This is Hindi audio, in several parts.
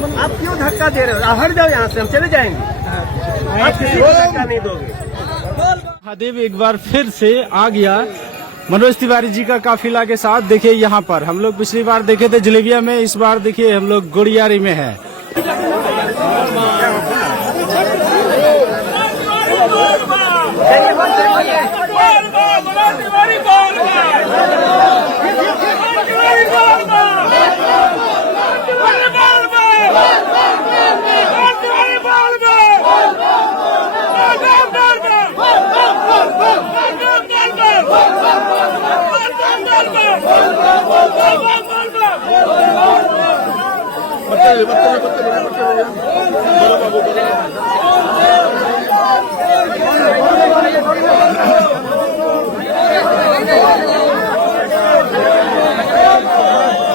आप क्यों धक्का दे रहे हो? आप हट जाओ यहाँ से, हम चले जाएंगे। आप किसी को धक्का नहीं दोगे। महादेव एक बार फिर से आ गया मनोज तिवारी जी का काफिला के साथ। देखिए यहाँ पर हम लोग पिछली बार देखे थे जलेबिया में, इस बार देखिए हम लोग गुड़ियारी में हैं।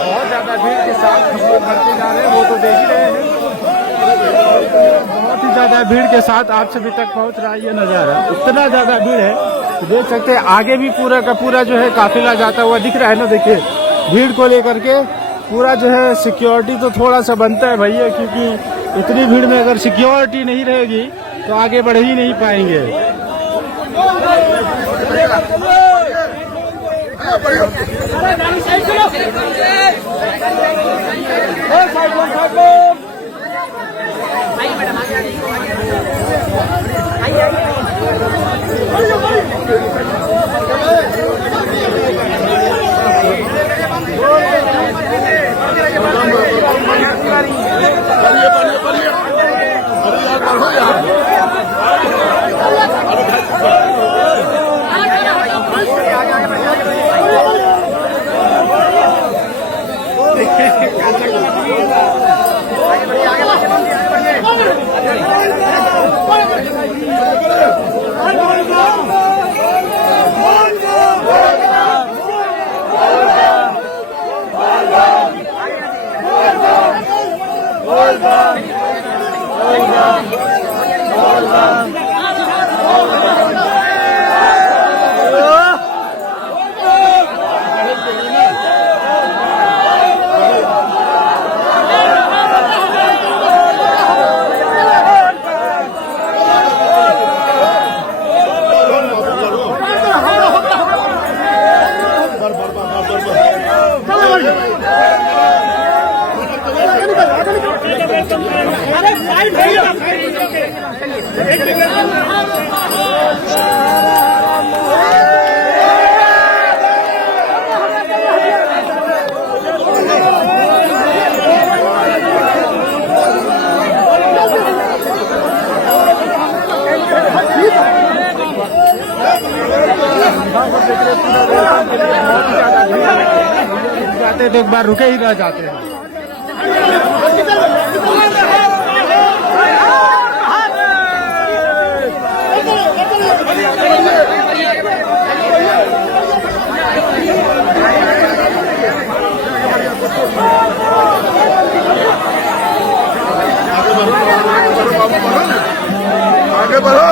बहुत ज्यादा भीड़ के साथ हम लोग भरते जा रहे हैं, वो तो देख ही रहे हैं। बहुत ही ज्यादा भीड़ के साथ आप सभी तक पहुंच रहा है ये नजारा। इतना ज्यादा भीड़ है देख सकते हैं। आगे भी पूरा का पूरा जो है काफिला जाता हुआ दिख रहा है ना। देखिए भीड़ को लेकर के पूरा जो है सिक्योरिटी तो थोड़ा सा बनता है भैया, क्योंकि इतनी भीड़ में अगर सिक्योरिटी नहीं रहेगी तो आगे बढ़ ही नहीं पाएंगे। जाते तो एक बार रुके ही रह जाते हैं। आगे बढ़ो।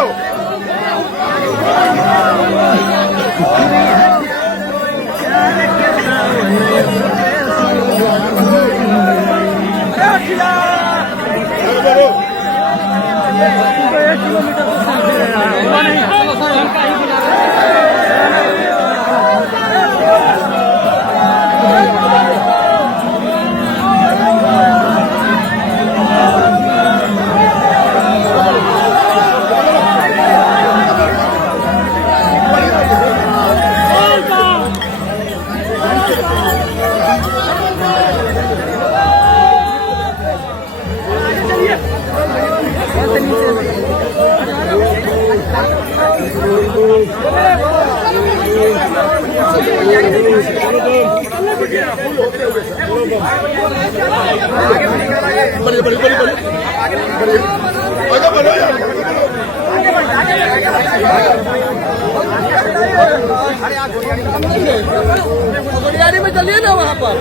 गुड़ियारी में चलिए ना, वहाँ पर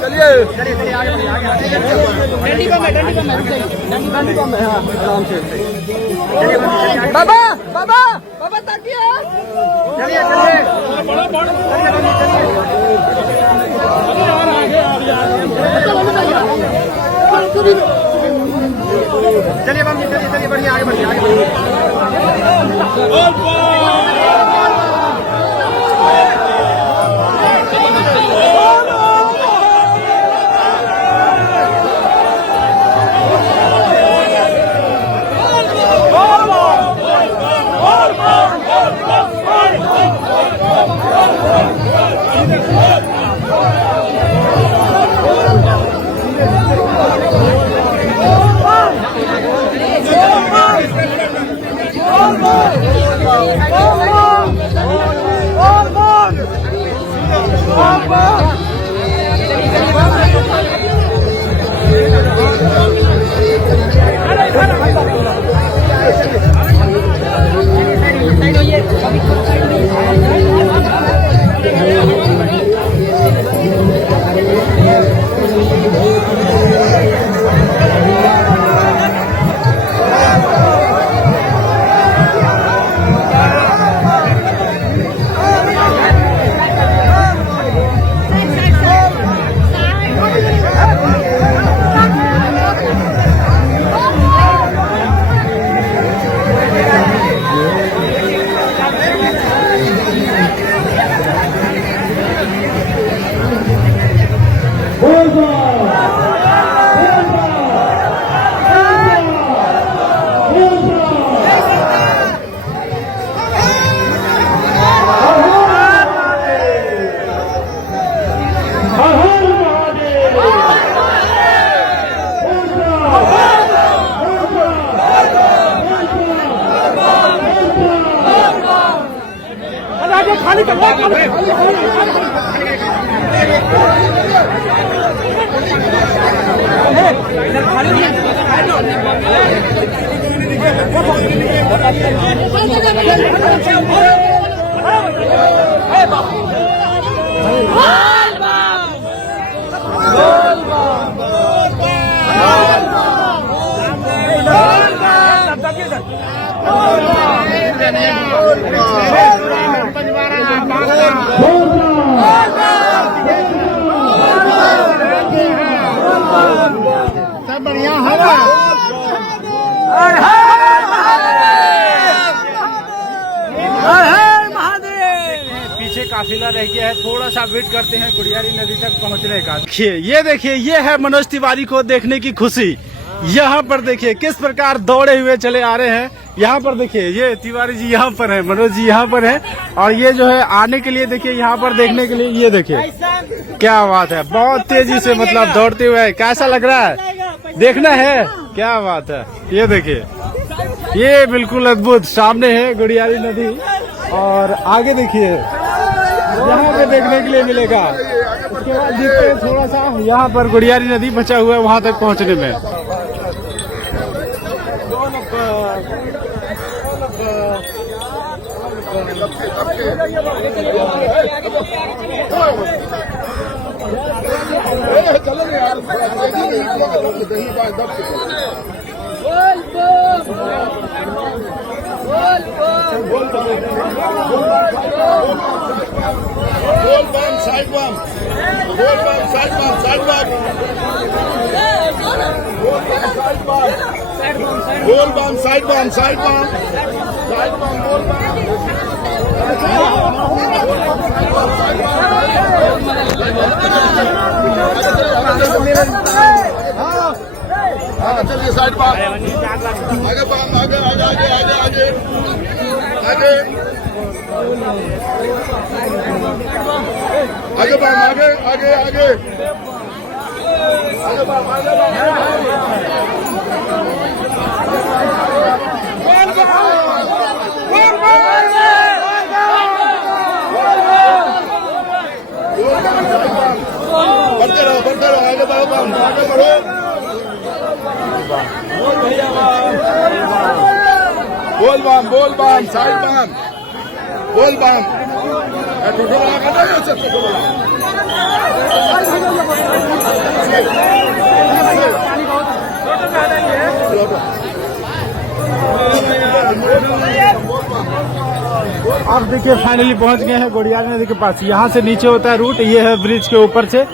चलिए। बाबा बाबा बाबा ताकिए, चलिए चलिए। चलिए बम जी, चलिए चलिए, बढ़िया, आगे बढ़िए, आगे बढ़िए। पीछे काफिला रह गया है, थोड़ा सा वेट करते हैं गुड़ियारी नदी तक पहुंचने का। देखिए ये है मनोज तिवारी को देखने की खुशी। यहाँ पर देखिए किस प्रकार दौड़े हुए चले आ रहे हैं। यहाँ पर देखिए ये तिवारी जी यहाँ पर है, मनोज जी यहाँ पर है, और ये जो है आने के लिए देखिए यहाँ पर देखने के लिए, ये देखिए क्या बात है, बहुत तेजी से मतलब दौड़ते हुए। कैसा लग रहा है, देखना है, क्या बात है। ये देखिए ये बिल्कुल अद्भुत, सामने है गुड़ियारी नदी और आगे देखिए यहाँ पे देखने के लिए मिलेगा। उसके बाद देखते हैं थोड़ा सा यहाँ पर गुड़ियारी नदी बचा हुआ है वहां तक पहुंचने में। चलिए साइड बार आगे बाम आगे आगे आगे आगे आगे आगे आगे बाम आगे आगे आगे आगे बाम बढ़ते रहो आगे बढ़ो बाम आगे बढ़ो बोल बाम साइड बाम बोल बाम अब देखिए फाइनली पहुंच गए हैं गोड़ियारी नदी के पास। यहाँ से नीचे होता है रूट, ये है ब्रिज के ऊपर से।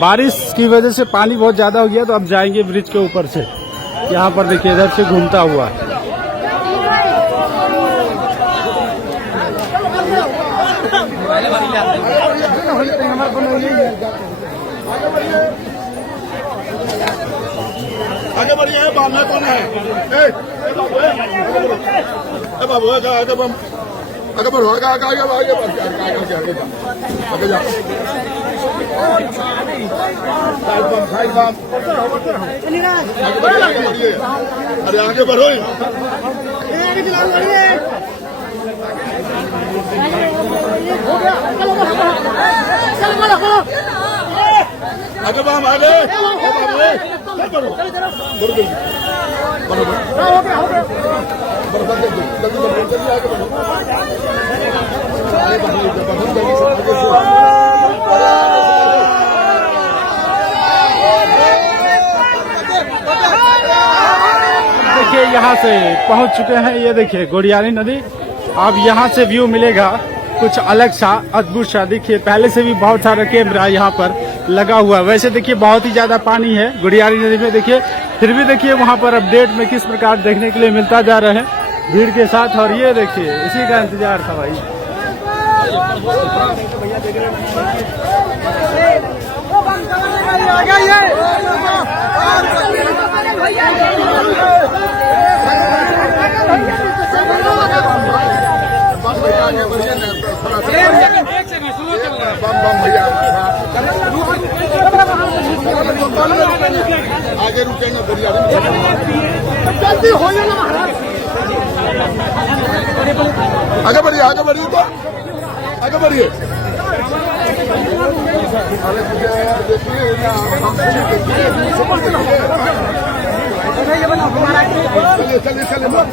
बारिश की वजह से पानी बहुत ज्यादा हो गया तो अब जाएंगे ब्रिज के ऊपर से। यहाँ पर देखिए इधर से घूमता हुआ। आगे बढ़िए, बांधना कौन है? बाबू आगे बढ़ो, आगे बढ़ो, आगे आगे आगे आगे आगे जा। साइड बम अरे आगे बढ़ो, आगे बम आगे बढ़ो, देखिए यहाँ से पहुंच चुके हैं। ये देखिए गोड़ियारी नदी। अब यहाँ से व्यू मिलेगा कुछ अलग सा, अद्भुत सा। देखिए पहले से भी बहुत सारा कैमरा यहाँ पर लगा हुआ है। वैसे देखिए बहुत ही ज्यादा पानी है गोड़ियारी नदी में। देखिए फिर भी देखिए वहाँ पर अपडेट में किस प्रकार देखने के लिए मिलता जा रहा है भीड़ के साथ। और ये देखिए इसी का इंतजार था भाई। आगे रुकेंगे जल्दी हो जाना महाराज। आगे बढ़िए, आगे बढ़िए, तो आगे बढ़िए। चलिए चलिए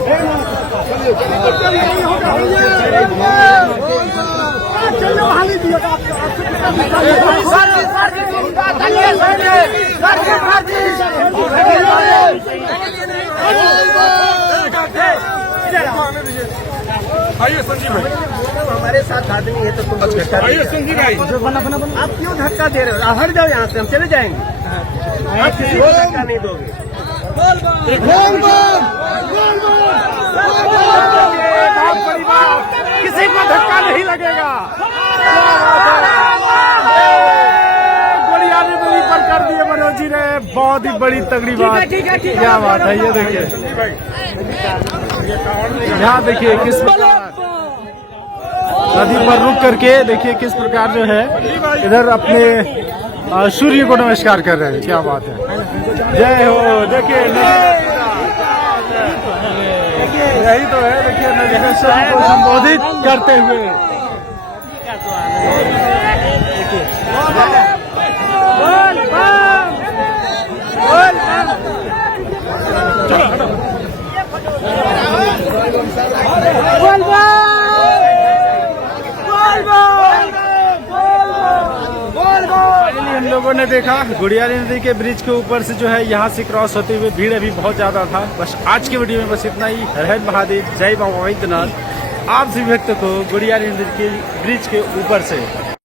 आइए संजीव भाई, हमारे साथ आदमी है तो तुम आइए संजीव भाई, आप क्यों धक्का दे रहे हो? आप हट जाओ यहाँ से, हम चले जाएंगे। आप किसी को धक्का नहीं दोगे। किसी को धक्का नहीं लगेगा। गोड़ियारी नदी पर कर दिए मनोज जी ने बहुत ही बड़ी तगड़ी बात। क्या बात है, ये देखिए यहाँ देखिए किस प्रकार नदी पर रुक करके देखिए किस प्रकार जो है इधर अपने सूर्य को नमस्कार कर रहे हैं। क्या बात है, जय हो। देखिए यही तो है, देखिए नदी में सबको संबोधित करते हुए। हम लोगों ने देखा गोड़ियारी नदी के ब्रिज के ऊपर से जो है यहाँ से क्रॉस होते हुए भीड़ अभी बहुत ज्यादा था। बस आज के वीडियो में बस इतना ही। हर हर महादेव, जय बाबा वैद्यनाथ। आप सभी भक्तों को गोड़ियारी नदी के ब्रिज के ऊपर से